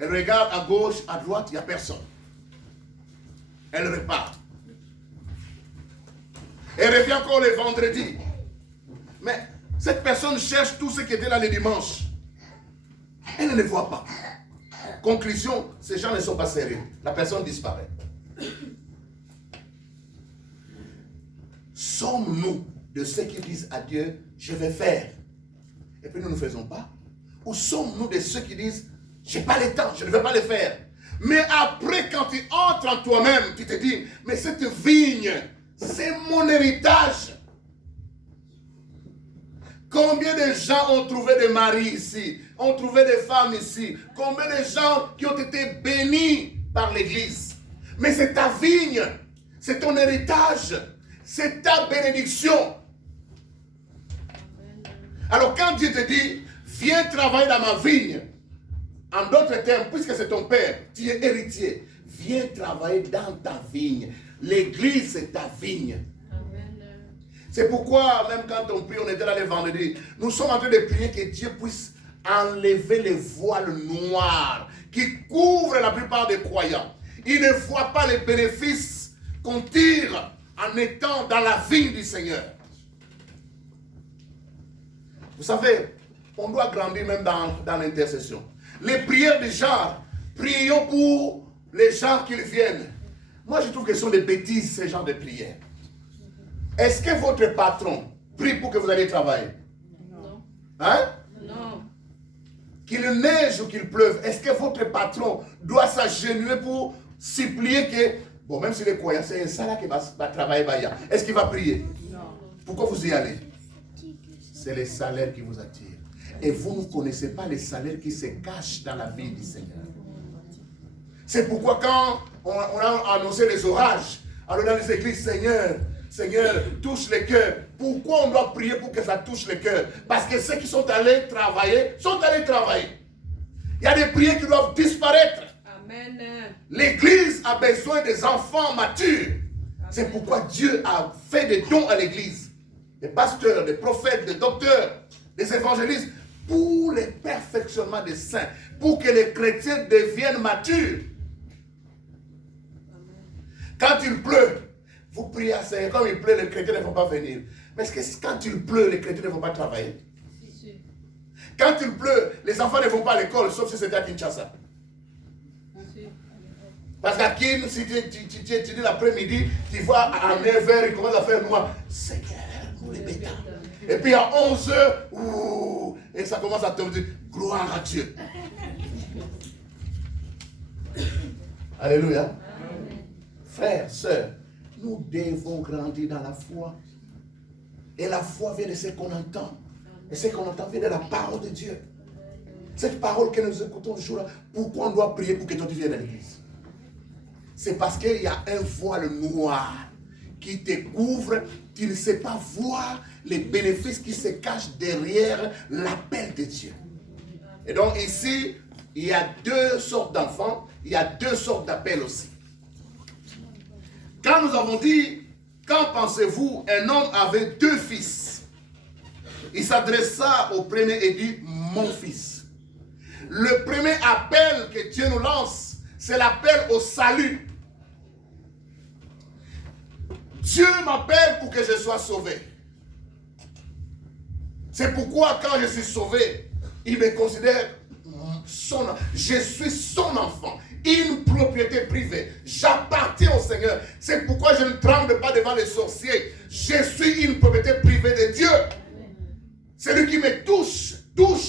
Elle regarde à gauche, à droite, il n'y a personne. Elle repart. Elle revient encore le vendredi. Mais cette personne cherche tout ce qui était là le dimanche. Elle ne les voit pas. Conclusion, ces gens ne sont pas sérieux. La personne disparaît. Sommes-nous de ceux qui disent à Dieu, je vais faire, et puis nous ne faisons pas? Ou sommes-nous de ceux qui disent, je n'ai pas le temps, je ne vais pas le faire? Mais après, quand tu entres en toi-même, tu te dis, mais cette vigne, c'est mon héritage. Combien de gens ont trouvé des maris ici, ont trouvé des femmes ici? Combien de gens qui ont été bénis par l'église? Mais c'est ta vigne, c'est ton héritage, c'est ta bénédiction. Alors quand Dieu te dit, viens travailler dans ma vigne, en d'autres termes, puisque c'est ton père, tu es héritier, viens travailler dans ta vigne. L'église, c'est ta vigne. C'est pourquoi, même quand on prie, on était là le vendredi, nous sommes en train de prier que Dieu puisse enlever les voiles noirs qui couvrent la plupart des croyants. Ils ne voient pas les bénéfices qu'on tire en étant dans la vigne du Seigneur. Vous savez, on doit grandir même dans l'intercession. Les prières du genre, prions pour les gens qui viennent. Moi, je trouve que ce sont des bêtises, ces genres de prières. Est-ce que votre patron prie pour que vous alliez travailler? Non. Hein? Non. Qu'il neige ou qu'il pleuve, est-ce que votre patron doit s'agenouiller pour supplier que, bon, même s'il est croyant, c'est un salaire qui va travailler, est-ce qu'il va prier? Non. Pourquoi vous y allez? C'est les salaires qui vous attirent. Et vous ne connaissez pas les salaires qui se cachent dans la vie du Seigneur. C'est pourquoi quand on a annoncé les orages, alors dans les églises, Seigneur, touche les cœurs. Pourquoi on doit prier pour que ça touche les cœurs? Parce que ceux qui sont allés travailler, sont allés travailler. Il y a des prières qui doivent disparaître. Amen. L'église a besoin des enfants matures. C'est pourquoi Dieu a fait des dons à l'église. Des pasteurs, des prophètes, des docteurs, des évangélistes, pour le perfectionnement des saints, pour que les chrétiens deviennent matures. Quand il pleut, vous priez à Seigneur. Quand il pleut, les chrétiens ne vont pas venir. Mais est-ce que quand il pleut, les chrétiens ne vont pas travailler? Quand il pleut, les enfants ne vont pas à l'école, sauf si c'était à Kinshasa. Parce qu'à Kin, si tu dis l'après-midi, tu vois à 9h, il commence à faire noir. Seigneur, nous les bêtas. Et puis à 11h, et ça commence à tomber. Gloire à Dieu. Alléluia. Frères, sœurs, nous devons grandir dans la foi. Et la foi vient de ce qu'on entend. Et ce qu'on entend vient de la parole de Dieu. Cette parole que nous écoutons toujours, pourquoi on doit prier pour que toi tu viennes à l'église? C'est parce qu'il y a un voile noir qui te couvre. Tu ne sais pas voir les bénéfices qui se cachent derrière l'appel de Dieu. Et donc ici, il y a deux sortes d'enfants, il y a deux sortes d'appels aussi. Quand nous avons dit, quand pensez-vous, un homme avait deux fils. Il s'adressa au premier et dit, mon fils. Le premier appel que Dieu nous lance, c'est l'appel au salut. Dieu m'appelle pour que je sois sauvé. C'est pourquoi quand je suis sauvé, il me considère je suis son enfant. Une propriété privée. J'appartiens au Seigneur. C'est pourquoi je ne tremble pas devant les sorciers. Je suis une propriété privée de Dieu. Celui qui me touche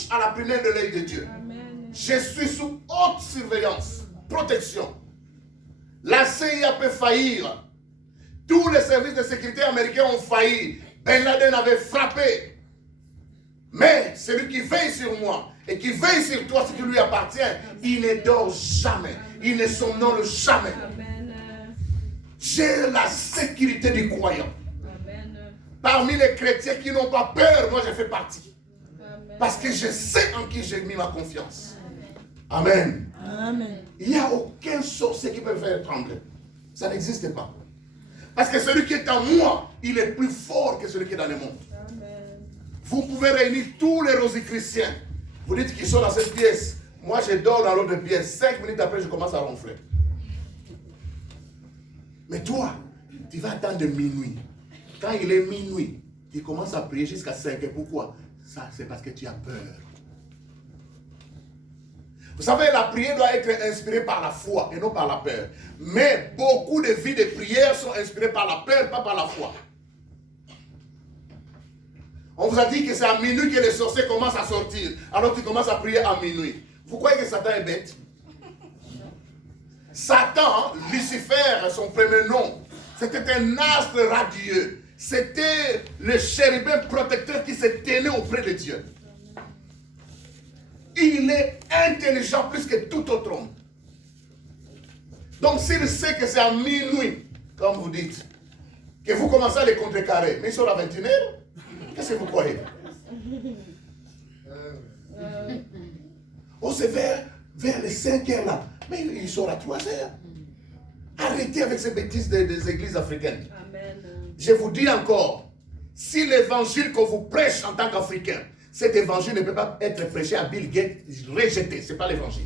à la prunelle de l'œil de Dieu. Amen. Je suis sous haute surveillance, protection. La CIA peut faillir. Tous les services de sécurité américains ont failli. Ben Laden avait frappé. Mais celui qui veille sur moi et qui veille sur toi, si tu lui appartiens, il ne dort jamais. Il ne somnole jamais. Amen. J'ai la sécurité du croyant. Amen. Parmi les chrétiens qui n'ont pas peur, moi je fais partie. Amen. Parce que je sais en qui j'ai mis ma confiance. Amen. Amen. Il n'y a aucun sorcier qui peut faire trembler. Ça n'existe pas. Parce que celui qui est en moi, il est plus fort que celui qui est dans le monde. Amen. Vous pouvez réunir tous les rosicruciens. Vous dites qu'ils sont dans cette pièce. Moi, je dors dans l'autre pièce. 5 minutes après, je commence à ronfler. Mais toi, tu vas attendre minuit. Quand il est minuit, tu commences à prier jusqu'à 5 heures. Pourquoi? Ça, c'est parce que tu as peur. Vous savez, la prière doit être inspirée par la foi et non par la peur. Mais beaucoup de vies de prière sont inspirées par la peur, pas par la foi. On vous a dit que c'est à minuit que les sorciers commencent à sortir. Alors tu commences à prier à minuit. Vous croyez que Satan est bête? Satan, Lucifer, son premier nom, c'était un astre radieux. C'était le chérubin protecteur qui se tenait auprès de Dieu. Il est intelligent plus que tout autre homme. Donc s'il sait que c'est à minuit, comme vous dites, que vous commencez à les contrecarrer, mais ils sont à 21h, qu'est-ce que vous croyez? Oh, c'est vers les 5h là. Mais ils sont à 3h. Arrêtez avec ces bêtises des églises africaines. Amen. Je vous dis encore, si l'évangile qu'on vous prêche en tant qu'Africain, cet évangile ne peut pas être prêché à Bill Gates, rejeté, ce n'est pas l'évangile.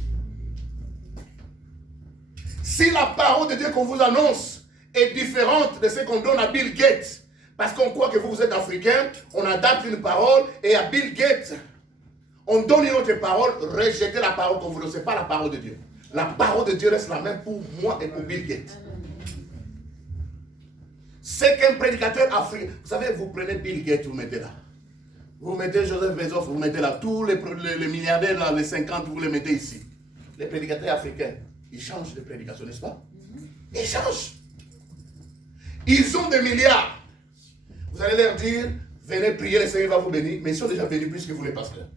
Si la parole de Dieu qu'on vous annonce est différente de ce qu'on donne à Bill Gates, parce qu'on croit que vous êtes africain, on adapte une parole et à Bill Gates, on donne une autre parole, rejetez la parole qu'on vous donne, ce n'est pas la parole de Dieu. La parole de Dieu reste la même pour moi et pour Bill Gates. C'est qu'un prédicateur africain, vous savez, vous prenez Bill Gates, vous mettez là. Vous mettez Joseph Bezos, vous mettez là. Tous les milliardaires, là, les 50, vous les mettez ici. Les prédicateurs africains, ils changent de prédication, n'est-ce pas? Ils changent. Ils ont des milliards. Vous allez leur dire, venez prier, le Seigneur va vous bénir. Mais ils sont déjà bénis plus que vous les pasteurs.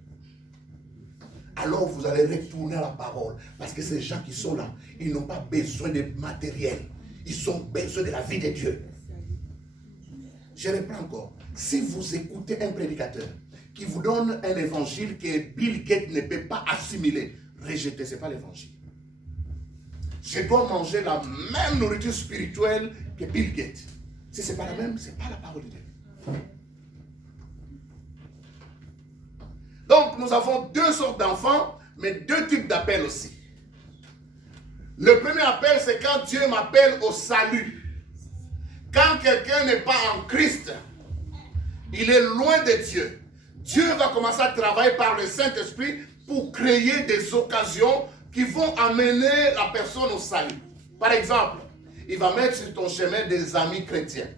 Alors vous allez retourner à la parole. Parce que ces gens qui sont là, ils n'ont pas besoin de matériel. Ils ont besoin de la vie de Dieu. Je reprends encore. Si vous écoutez un prédicateur qui vous donne un évangile que Bill Gates ne peut pas assimiler, rejetez, ce n'est pas l'évangile. Je dois manger la même nourriture spirituelle que Bill Gates. Si ce n'est pas la même, ce n'est pas la parole de Dieu. Donc, nous avons deux sortes d'enfants, mais deux types d'appels aussi. Le premier appel, c'est quand Dieu m'appelle au salut. Quand quelqu'un n'est pas en Christ, il est loin de Dieu. Dieu va commencer à travailler par le Saint-Esprit pour créer des occasions qui vont amener la personne au salut. Par exemple, il va mettre sur ton chemin des amis chrétiens.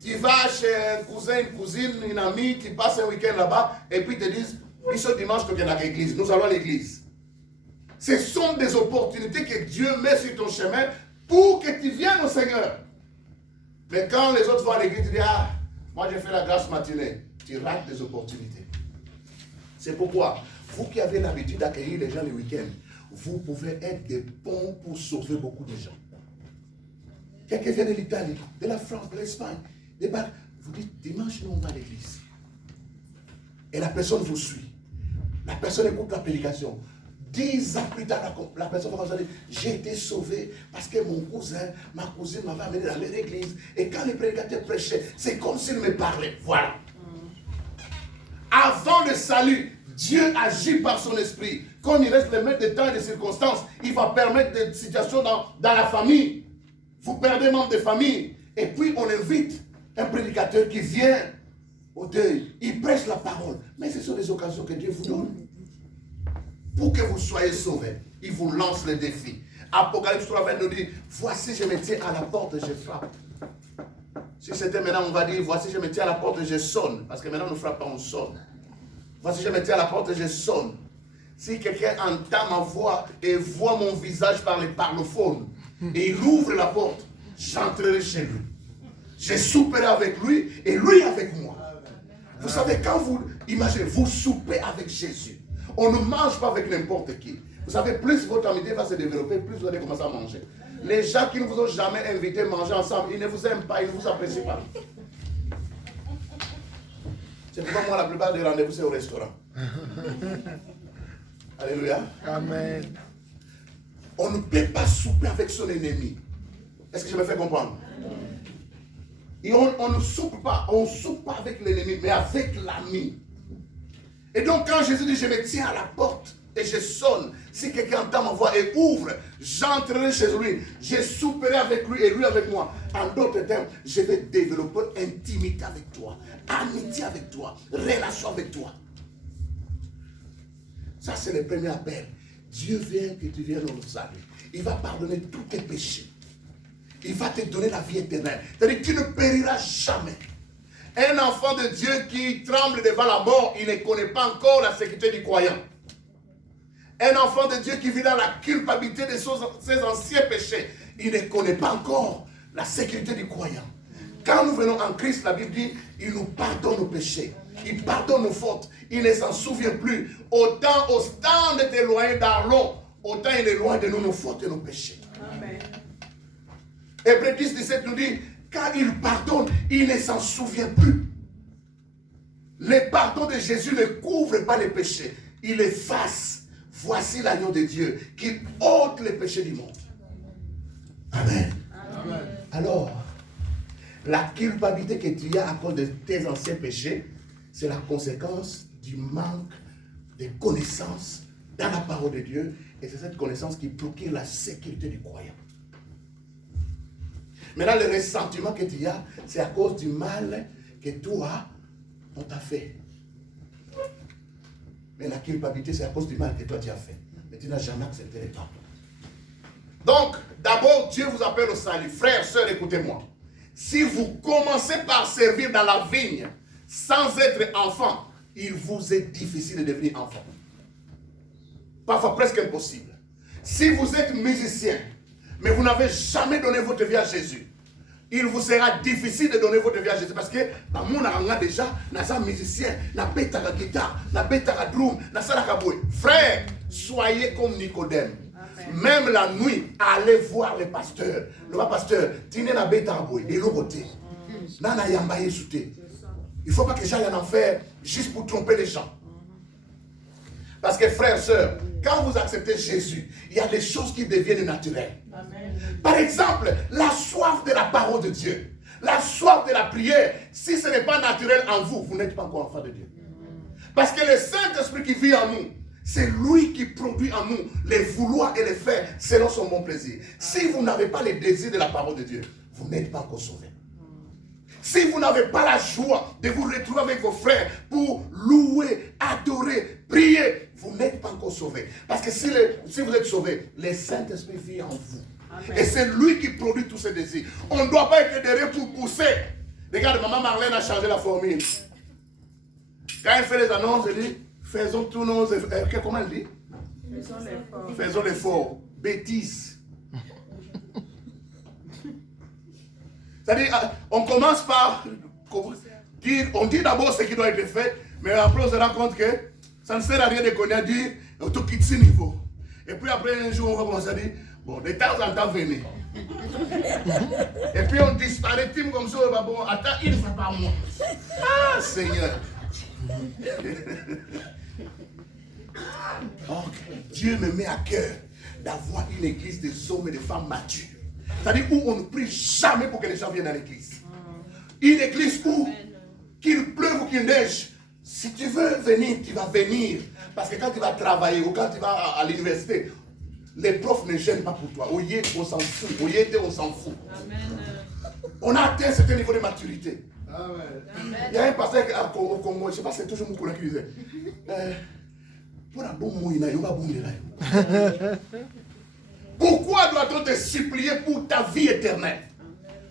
Tu vas chez un cousin, une cousine, une amie, tu passes un week-end là-bas, et puis ils te disent, ce dimanche, tu viens à l'église, nous allons à l'église. Ce sont des opportunités que Dieu met sur ton chemin pour que tu viennes au Seigneur. Mais quand les autres vont à l'église, tu dis, ah, moi j'ai fait la grâce matinée. Tu rates des opportunités. C'est pourquoi, vous qui avez l'habitude d'accueillir les gens le week-end, vous pouvez être des ponts pour sauver beaucoup de gens. Quelqu'un vient de l'Italie, de la France, de l'Espagne, vous dites, dimanche, nous on va à l'église. Et la personne vous suit. La personne écoute la prédication. 10 ans plus tard, la personne va dire, j'ai été sauvé parce que mon cousin, ma cousine m'avait amené dans leur église. Et quand les prédicateurs prêchaient, c'est comme s'ils me parlaient. Voilà. Avant le salut, Dieu agit par son esprit. Quand il reste le maître de temps et de circonstances, il va permettre des situations dans la famille. Vous perdez membre de famille. Et puis on invite un prédicateur qui vient au deuil. Il prêche la parole. Mais ce sont des occasions que Dieu vous donne. Pour que vous soyez sauvés, il vous lance le défi. Apocalypse 3:20 nous dit, voici je me tiens à la porte et je frappe. Si c'était maintenant, on va dire, voici je me tiens à la porte et je sonne. Parce que maintenant, on ne frappe pas, on sonne. Voici je me tiens à la porte et je sonne. Si quelqu'un entend ma voix et voit mon visage par les parlophones, et il ouvre la porte, j'entrerai chez lui. Je souperai avec lui et lui avec moi. Vous savez, quand vous, imaginez, vous soupez avec Jésus. On ne mange pas avec n'importe qui. Vous savez, plus votre amitié va se développer, plus vous allez commencer à manger. Les gens qui ne vous ont jamais invité à manger ensemble, ils ne vous aiment pas, ils ne vous apprécient pas. C'est pourquoi moi, la plupart des rendez-vous, c'est au restaurant. Alléluia. Amen. On ne peut pas souper avec son ennemi. Est-ce que je me fais comprendre? Et on ne soupe pas, on ne soupe pas avec l'ennemi, mais avec l'ami. Et donc quand Jésus dit, je me tiens à la porte et je sonne, si quelqu'un entend ma voix et ouvre, j'entrerai chez lui, je souperai avec lui et lui avec moi. En d'autres termes, je vais développer intimité avec toi, amitié avec toi, relation avec toi. Ça, c'est le premier appel. Dieu veut que tu viennes au salut. Il va pardonner tous tes péchés. Il va te donner la vie éternelle. C'est-à-dire que tu ne périras jamais. Un enfant de Dieu qui tremble devant la mort, il ne connaît pas encore la sécurité du croyant. Un enfant de Dieu qui vit dans la culpabilité de ses anciens péchés, il ne connaît pas encore la sécurité du croyant. Quand nous venons en Christ, la Bible dit, il nous pardonne nos péchés. Il pardonne nos fautes. Il ne s'en souvient plus. Autant au stand de t'éloigner d'Arlon, autant il éloigne de nous nos fautes et nos péchés. Amen. Hébreux 10, 17 nous dit, quand il pardonne, il ne s'en souvient plus. Le pardon de Jésus ne couvre pas les péchés. Il efface. Voici l'agneau de Dieu qui ôte les péchés du monde. Amen. Amen. Alors, la culpabilité que tu as à cause de tes anciens péchés, c'est la conséquence du manque de connaissance dans la parole de Dieu. Et c'est cette connaissance qui procure la sécurité du croyant. Maintenant, le ressentiment que tu as, c'est à cause du mal que toi, on t'a fait. Mais la culpabilité, c'est à cause du mal que toi tu as fait. Mais tu n'as jamais accepté le pardon. Donc, d'abord, Dieu vous appelle au salut. Frères, sœurs, écoutez-moi. Si vous commencez par servir dans la vigne sans être enfant, il vous est difficile de devenir enfant. Parfois presque impossible. Si vous êtes musicien, mais vous n'avez jamais donné votre vie à Jésus, il vous sera difficile de donner votre vie à Jésus parce que mon aranga déjà, un musicien, n'a pas la guitare, n'a pas la drum, n'a pas la bouée. Frère, soyez comme Nicodème. Amen. Même la nuit, allez voir les pasteurs. Le pasteur, tu n'es pas la bouée, et l'autre côté. Il ne faut pas que j'aille en enfer juste pour tromper les gens. Parce que frères, sœurs, quand vous acceptez Jésus, il y a des choses qui deviennent naturelles. Amen. Par exemple, la soif de la parole de Dieu, la soif de la prière, si ce n'est pas naturel en vous, vous n'êtes pas encore enfant de Dieu. Parce que le Saint-Esprit qui vit en nous, c'est lui qui produit en nous les vouloir et les faire selon son bon plaisir. Si vous n'avez pas les désirs de la parole de Dieu, vous n'êtes pas encore sauvé. Si vous n'avez pas la joie de vous retrouver avec vos frères pour louer, adorer, prier, vous n'êtes pas encore sauvé. Parce que si vous êtes sauvé, le Saint-Esprit vit en vous. Amen. Et c'est lui qui produit tous ces désirs. On ne doit pas être derrière pour pousser. Regarde, maman Marlène a changé la formule. Quand elle fait les annonces, elle dit, faisons tous nos efforts. Comment elle dit? Faisons l'effort. Faisons l'effort. Bêtise. C'est-à-dire, on commence par dire, on dit d'abord ce qui doit être fait, mais après on se rend compte que ça ne sert à rien de connaître, dire, tout quitte ce niveau. Et puis après un jour, on va commencer à dire, bon, de temps en temps, venez. Et puis on disparaît, comme ça, bon, attends, il ne fait pas moi. Ah, Seigneur. Okay. Dieu me met à cœur d'avoir une église des hommes et des femmes matures. C'est-à-dire où on ne prie jamais pour que les gens viennent à l'église. Une église où, qu'il pleuve ou qu'il neige, si tu veux venir, tu vas venir. Parce que quand tu vas travailler ou quand tu vas à l'université, les profs ne gênent pas pour toi. On s'en fout. On s'en fout. Amen. On a atteint un certain niveau de maturité. Amen. Il y a un pasteur au Congo, je ne sais pas si c'est toujours mon qui disait. Pour la bonne mouille, il y a un Pourquoi doit-on te supplier pour ta vie éternelle?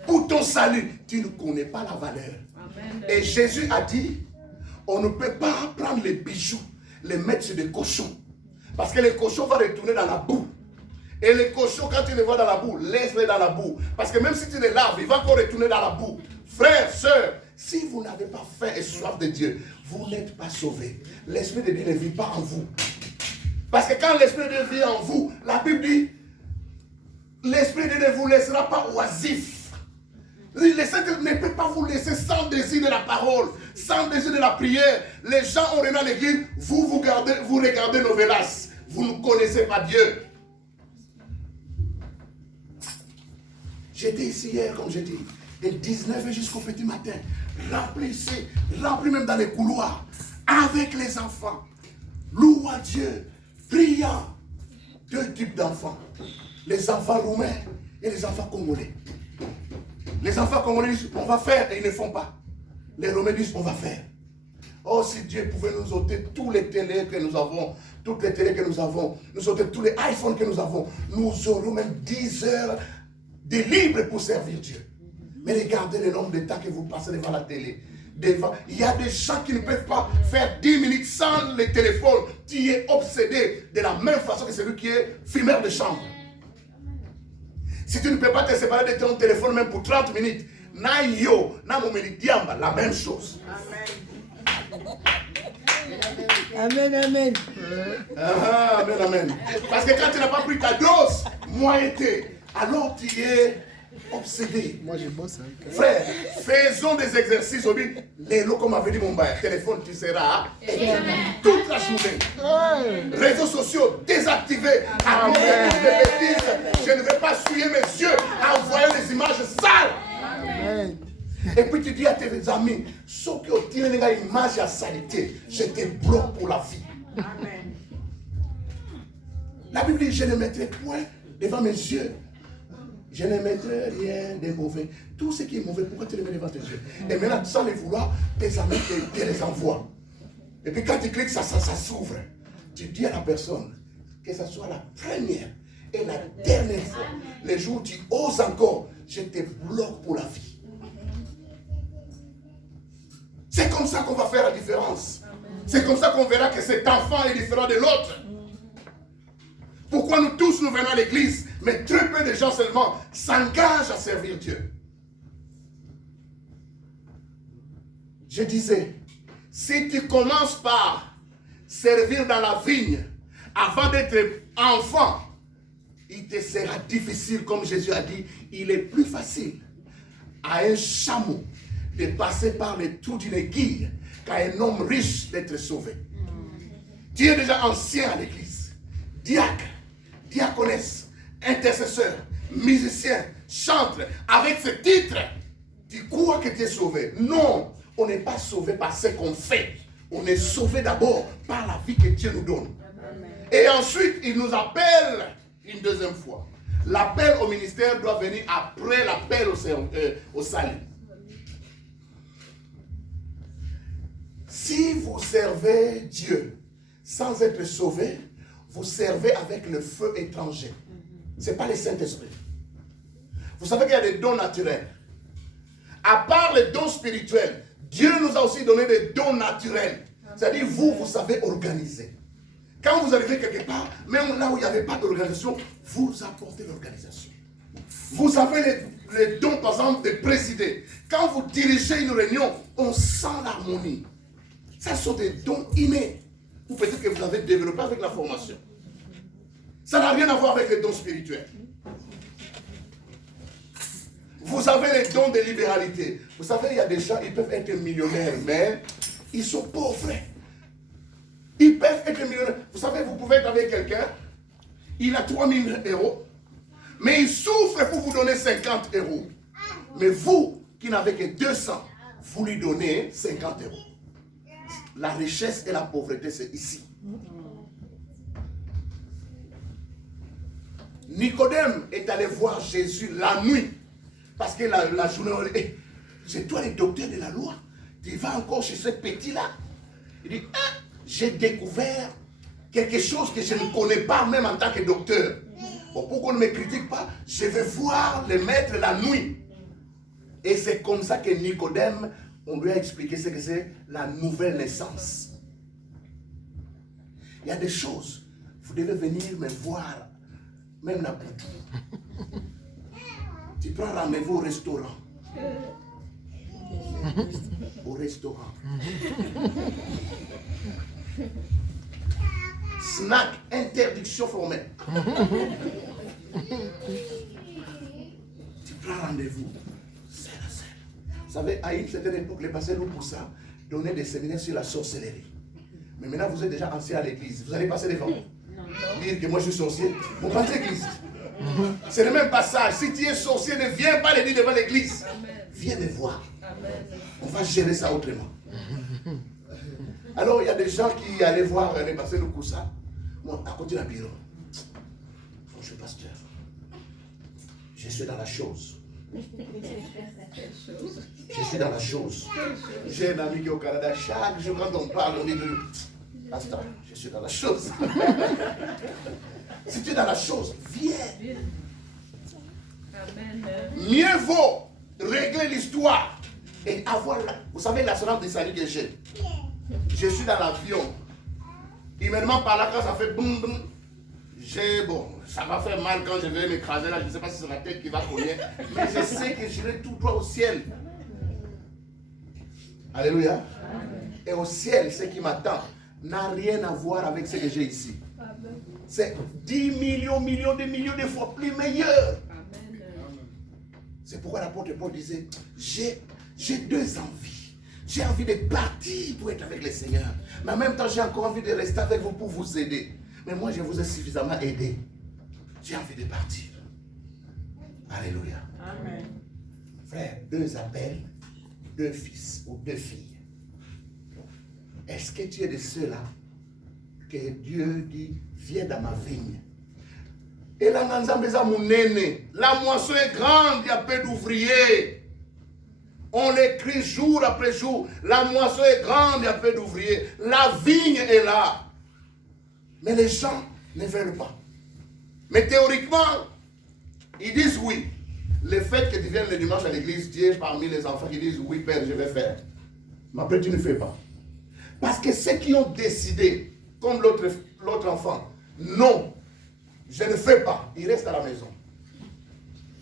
Pour ton salut? Tu ne connais pas la valeur. Amen. Et Jésus a dit, on ne peut pas prendre les bijoux, les mettre sur des cochons. Parce que les cochons vont retourner dans la boue. Et les cochons, quand tu les vois dans la boue, laisse-les dans la boue. Parce que même si tu les laves, ils vont encore retourner dans la boue. Frères, sœurs, si vous n'avez pas faim et soif de Dieu, vous n'êtes pas sauvés. L'Esprit de Dieu ne vit pas en vous. Parce que quand l'Esprit de Dieu vit en vous, la Bible dit, l'Esprit de Dieu ne vous laissera pas oisif. Le Saint-Esprit ne peut pas vous laisser sans désir de la parole, sans désir de la prière. Les gens ont rené à l'église, vous regardez Novelas. Vous ne connaissez pas Dieu. J'étais ici hier, comme j'ai dit, de 19h jusqu'au petit matin. Rempli ici, rempli même dans les couloirs. avec les enfants. Loue à Dieu. Priant. 2 types d'enfants. Les enfants roumains et les enfants congolais. Les enfants congolais disent on va faire et ils ne font pas. Les roumains disent on va faire. Oh, si Dieu pouvait nous ôter tous les télés que nous avons, toutes les télés que nous avons, nous ôter tous les iPhones que nous avons, nous aurions même 10 heures de libre pour servir Dieu. Mais regardez le nombre de temps que vous passez devant la télé. Il y a des gens qui ne peuvent pas faire 10 minutes sans le téléphone. Tu es obsédé de la même façon que celui qui est fumeur de chambre. Si tu ne peux pas te séparer de ton téléphone même pour 30 minutes, la même chose. Amen, amen. Amen, amen. Parce que quand tu n'as pas pris ta dose, alors tu es obsédé. Moi, je bosse. Frère, faisons des exercices. Les lots, comme avait dit mon bail, téléphone, tu seras toute la journée. Réseaux sociaux désactivés. À des bêtises. Je ne vais pas souiller mes yeux à envoyer des images sales. Amen. Et puis tu dis à tes amis, ceux qui ont tiré une image à saleté, je te bloque pour la vie. Amen. La Bible dit, je ne mettrai point devant mes yeux. Je ne mettrai rien de mauvais. Tout ce qui est mauvais, pourquoi tu le mets devant tes yeux? Et maintenant, sans les vouloir, tes amis te les envoient. Et puis quand tu cliques, ça s'ouvre. Tu dis à la personne que ce soit la première et la dernière fois. Les jours où tu oses encore, je te bloque pour la vie. C'est comme ça qu'on va faire la différence. C'est comme ça qu'on verra que cet enfant est différent de l'autre. Pourquoi nous tous nous venons à l'église, mais très peu de gens seulement s'engagent à servir Dieu. Je disais, si tu commences par servir dans la vigne avant d'être enfant, il te sera difficile, comme Jésus a dit, il est plus facile à un chameau de passer par les trous d'une aiguille qu'à un homme riche d'être sauvé. Tu es déjà ancien à l'église, diacre, diaconesse, intercesseur, musicien, chantre, avec ce titre, tu crois que tu es sauvé. Non, on n'est pas sauvé par ce qu'on fait. On est sauvé d'abord par la vie que Dieu nous donne. Et ensuite, il nous appelle une deuxième fois. L'appel au ministère doit venir après l'appel au salut. Si vous servez Dieu sans être sauvé, vous servez avec le feu étranger. Ce n'est pas le Saint-Esprit. Vous savez qu'il y a des dons naturels. À part les dons spirituels, Dieu nous a aussi donné des dons naturels. C'est-à-dire, vous savez organiser. Quand vous arrivez quelque part, même là où il n'y avait pas d'organisation, vous apportez l'organisation. Vous avez les dons, par exemple, de présider. Quand vous dirigez une réunion, on sent l'harmonie. Ça sont des dons innés. Ou peut-être que vous avez développé avec la formation. Ça n'a rien à voir avec les dons spirituels. Vous avez les dons de libéralité. Vous savez, il y a des gens, ils peuvent être millionnaires, mais ils sont pauvres. Ils peuvent être millionnaires. Vous savez, vous pouvez être avec quelqu'un, il a 3000 euros, mais il souffre pour vous donner 50 euros. Mais vous, qui n'avez que 200, vous lui donnez 50 euros. La richesse et la pauvreté, c'est ici. Nicodème est allé voir Jésus la nuit. Parce que la journée, c'est toi le docteur de la loi. Tu vas encore chez ce petit-là. Il dit, ah, j'ai découvert quelque chose que je ne connais pas même en tant que docteur. Bon, pour qu'on ne me critique pas, je vais voir le maître la nuit. Et c'est comme ça que Nicodème, on lui a expliqué ce que c'est la nouvelle naissance. Il y a des choses, vous devez venir me voir, même la boutique. Tu prends rendez-vous au restaurant. Au restaurant. Snack, interdiction formelle. Tu prends rendez-vous. Vous savez, à une certaine époque, les pasteurs nous pour ça donnaient des séminaires sur la sorcellerie. Mais maintenant, vous êtes déjà ancien à l'église. Vous allez passer devant. Dire que moi, je suis sorcier. Vous passez à l'église. C'est le même passage. Si tu es sorcier, ne viens pas le dire devant l'église. Viens me voir. On va gérer ça autrement. Alors, il y a des gens qui allaient voir les pasteurs de Koussa. Moi, à côté de la bureau. Je suis pasteur. Je suis dans la chose. Je suis dans la chose. J'ai un ami qui est au Canada. Chaque jour, quand on parle, on dit pasteur, je suis dans la chose. Si tu es dans la chose, viens. Mieux vaut régler l'histoire et avoir, vous savez, l'assurance de salut que j'ai. Je suis dans l'avion. Immédiatement par là, quand ça fait boum boum, bon, ça va faire mal quand je vais m'écraser là. Je ne sais pas si c'est ma tête qui va cogner, mais je sais que j'irai tout droit au ciel. Alléluia. Et au ciel, ce qui m'attend n'a rien à voir avec ce que j'ai ici. C'est 10 millions de fois plus meilleur. C'est pourquoi l'apôtre Paul disait, j'ai deux envies. J'ai envie de partir pour être avec le Seigneur. Mais en même temps, j'ai encore envie de rester avec vous pour vous aider. Mais moi, je vous ai suffisamment aidé. J'ai envie de partir. Alléluia. Amen. Frère, 2 appels, 2 fils ou 2 filles. Est-ce que tu es de ceux-là que Dieu dit, viens dans ma vigne? Et là, la moisson est grande, il y a peu d'ouvriers. On l'écrit jour après jour. La moisson est grande, il y a peu d'ouvriers. La vigne est là. Mais les gens ne veulent pas. Mais théoriquement, ils disent oui. Le fait que tu viennes le dimanche à l'église, tu es parmi les enfants qui disent oui, Père, je vais faire. Mais après, tu ne fais pas. Parce que ceux qui ont décidé, comme l'autre enfant, non, je ne fais pas, il reste à la maison.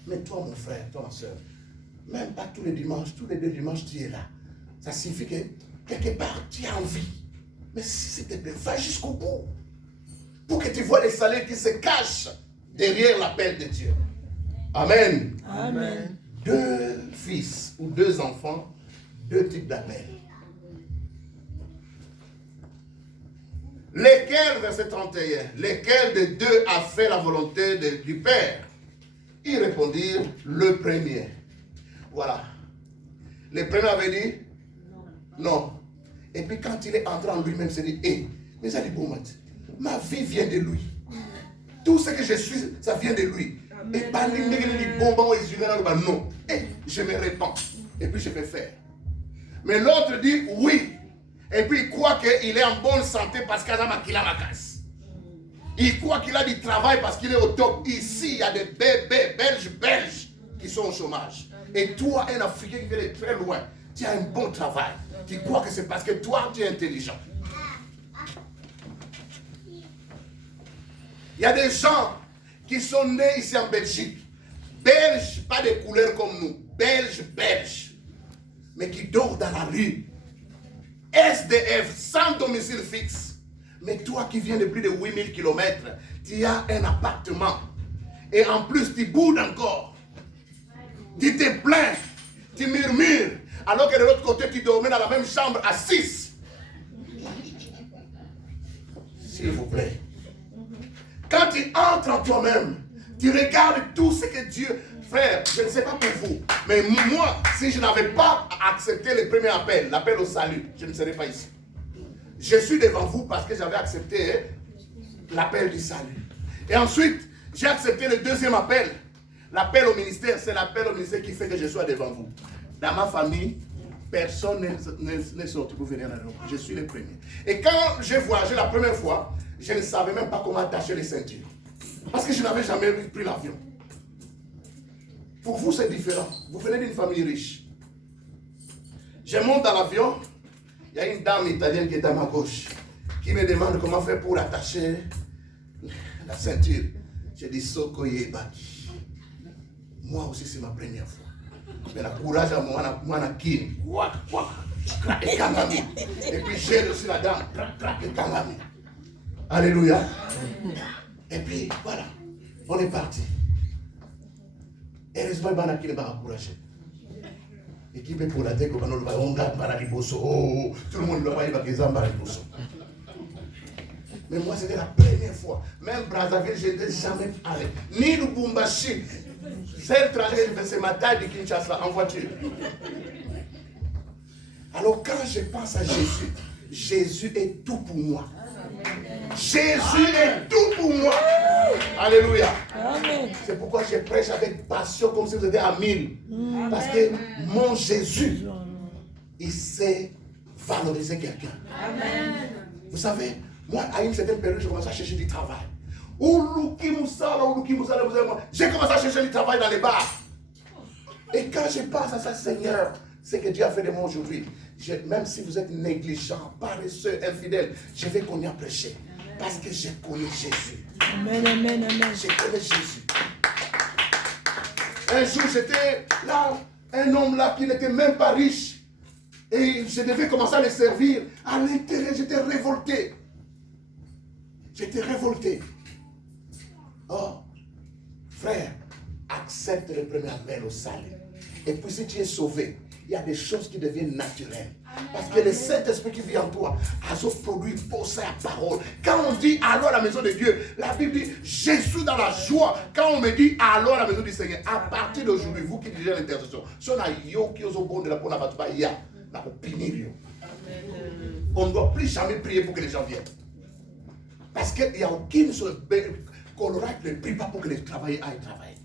Mais toi, mon frère, toi, ma soeur, même pas tous les dimanches, tous les 2 dimanches, tu es là. Ça signifie que quelque part, tu as envie. Mais si c'était bien, va jusqu'au bout. Pour que tu vois les salaires qui se cachent derrière l'appel de Dieu. Amen. Amen. 2 fils ou 2 enfants, 2 types d'appels. Lesquels, verset 31, lesquels des 2 a fait la volonté du Père? Ils répondirent, le premier. Voilà. Le premier avait dit, non. Et puis quand il est entré en lui-même, il s'est dit, mais ça dit bon, ma vie vient de lui. Tout ce que je suis, ça vient de lui. Et pas non. Je me répands. Et puis je vais faire. Mais l'autre dit oui. Et puis il croit qu'il est en bonne santé parce qu'il a ma casse. Il croit qu'il a du travail parce qu'il est au top. Ici, il y a des bébés belges qui sont au chômage. Et toi, un Africain qui vient de très loin, tu as un bon travail. Tu crois que c'est parce que toi, tu es intelligent. Il y a des gens qui sont nés ici en Belgique. Belges, pas de couleur comme nous. Belges. Mais qui dorment dans la rue. SDF, sans domicile fixe. Mais toi qui viens de plus de 8000 km, tu as un appartement. Et en plus, tu boudes encore. Tu te plains. Tu murmures. Alors que de l'autre côté, tu dormais dans la même chambre à 6. S'il vous plaît. Quand tu entres en toi-même, tu regardes tout ce que Dieu... Frère, je ne sais pas pour vous, mais moi, si je n'avais pas accepté le premier appel, l'appel au salut, je ne serais pas ici. Je suis devant vous parce que j'avais accepté l'appel du salut. Et ensuite, j'ai accepté le deuxième appel. L'appel au ministère, c'est l'appel au ministère qui fait que je sois devant vous. Dans ma famille, personne n'est sorti pour venir à nous. Je suis le premier. Et quand j'ai voyagé la première fois, je ne savais même pas comment attacher les ceintures. Parce que je n'avais jamais pris l'avion. Pour vous, c'est différent. Vous venez d'une famille riche. Je monte dans l'avion. Il y a une dame italienne qui est à ma gauche, qui me demande comment faire pour attacher la ceinture. J'ai dit, Sokoye Baki. Moi aussi, c'est ma première fois. Mais la courage à moi, et puis j'ai aussi la dame. Alléluia. Et puis, voilà. On est parti. Heureusement, il y a qui m'a encouragé. Et qui peut pour la tête, tout le monde le voit, il va qu'ils en parlent. Mais moi, c'était la première fois. Même Brazzaville, je n'étais jamais allé. Ni Lubumbashi. C'est le trajet de ce matin de Kinshasa en voiture. Alors, quand je pense à Jésus, Jésus est tout pour moi. Jésus est tout pour moi. Alléluia. C'est pourquoi je prêche avec passion comme si vous étiez à 1000. Parce que mon Jésus, il sait valoriser quelqu'un. Vous savez, moi, à une certaine période, je commençais à chercher du travail. J'ai commencé à chercher du travail dans les bars. Et quand je pense à ça, Seigneur, ce que Dieu a fait de moi aujourd'hui, même si vous êtes négligent, paresseux, infidèle, je vais qu'on y a prêché. Parce que je connais Jésus. Amen, amen, amen. Je connais Jésus. Un jour, j'étais là, un homme là qui n'était même pas riche. Et je devais commencer à le servir. À l'intérieur, j'étais révolté. J'étais révolté. Oh, frère, accepte le premier appel au salut. Et puis si tu es sauvé, il y a des choses qui deviennent naturelles. Parce que le Saint-Esprit qui vit en toi a produit pour sa parole. Quand on dit allons à la maison de Dieu, la Bible dit je suis dans la joie. Quand on me dit allons à la maison du Seigneur, à partir d'aujourd'hui, vous qui dirigez l'intercession, si on a yo qui os au bon de la peau, on ne doit plus jamais prier pour que les gens viennent. Parce qu'il n'y a aucune chose colorate ne prie pas pour que les travailleurs aillent travailler.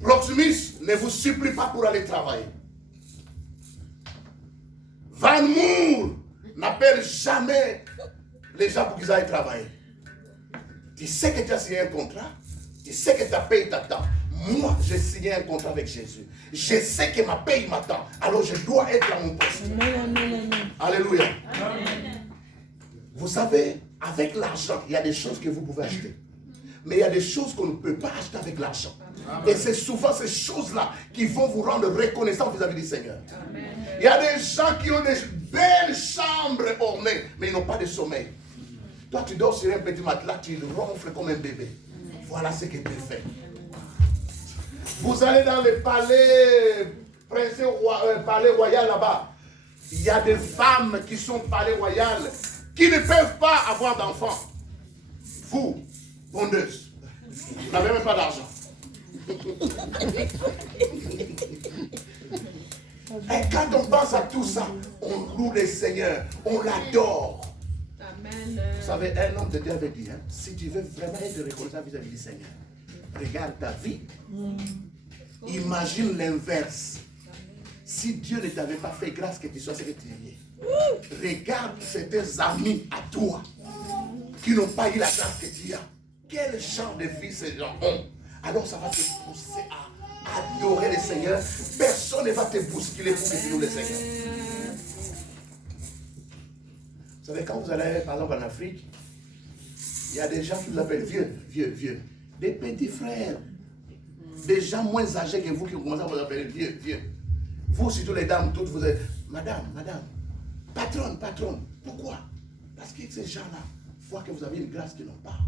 Proximus ne vous supplie pas pour aller travailler. Van Moor n'appelle jamais les gens pour qu'ils aillent travailler. Tu sais que tu as signé un contrat, tu sais que ta paye t'attend. Moi, j'ai signé un contrat avec Jésus. Je sais que ma paye m'attend. Alors je dois être à mon poste. Alléluia. Amen. Vous savez, avec l'argent, il y a des choses que vous pouvez acheter. Mais il y a des choses qu'on ne peut pas acheter avec l'argent. Et c'est souvent ces choses-là qui vont vous rendre reconnaissant vis-à-vis du Seigneur. Amen. Il y a des gens qui ont des belles chambres ornées, mais ils n'ont pas de sommeil. Toi, tu dors sur un petit matelas, tu ronfles comme un bébé. Voilà ce que Dieu fait. Vous allez dans le palais, palais royal là-bas. Il y a des femmes qui sont palais royal qui ne peuvent pas avoir d'enfants. Vous, vendeuses, vous n'avez même pas d'argent. Et quand on pense à tout ça, on loue le Seigneur, on l'adore. Amen. Vous savez, un homme de Dieu avait dit, si tu veux vraiment être reconnaissant vis-à-vis du Seigneur, regarde ta vie. Imagine l'inverse. Si Dieu ne t'avait pas fait grâce que tu sois ce que tu es. Regarde certains amis à toi qui n'ont pas eu la grâce que tu as. Quel genre de vie ces gens ont? Alors ça va te pousser à adorer le Seigneur. Personne ne va te bousculer pour que tu loues le Seigneur. Vous savez, quand vous allez par exemple en Afrique, il y a des gens qui vous appellent vieux. Des petits frères. Des gens moins âgés que vous qui commencent à vous appeler vieux. Vous, surtout les dames, toutes, vous êtes madame, patronne. Pourquoi? Parce que ces gens-là voient que vous avez une grâce qu'ils n'ont pas.